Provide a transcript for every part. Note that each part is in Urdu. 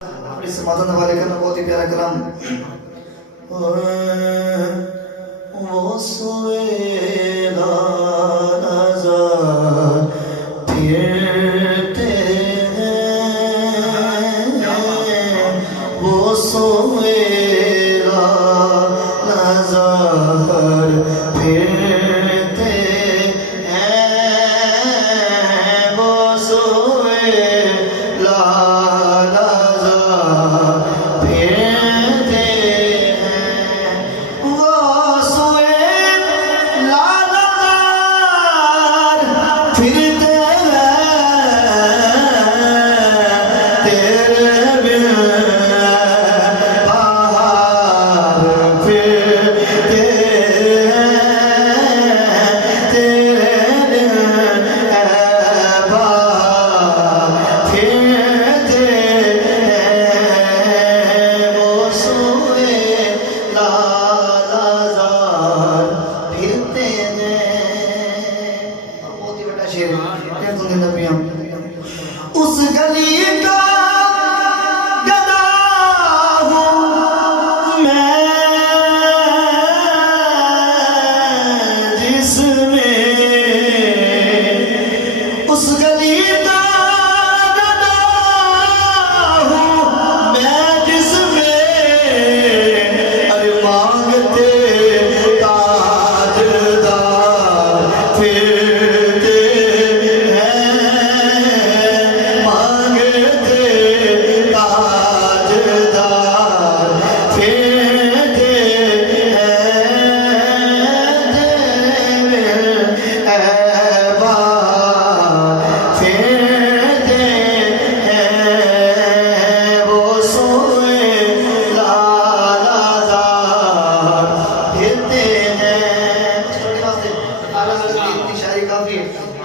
اپنی سماعتوں حوالے کرنا بہت ہی پیارا کلام. وہ سویلا نظر پھرتے ہیں، وہ سویلا نظر پھرتے ہیں، وہ سویلا اس گلی کا گدا ہوں میں جس میں، اس گلی کا گدا ہوں میں جس میں ارے مانگتے تاجدار پھرتے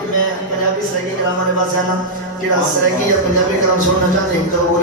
میں پنجابی سرائکی کلام آنے پاس جانا جڑا سرائکی یا پنجابی کلام سننا چاہتے ہیں تو وہ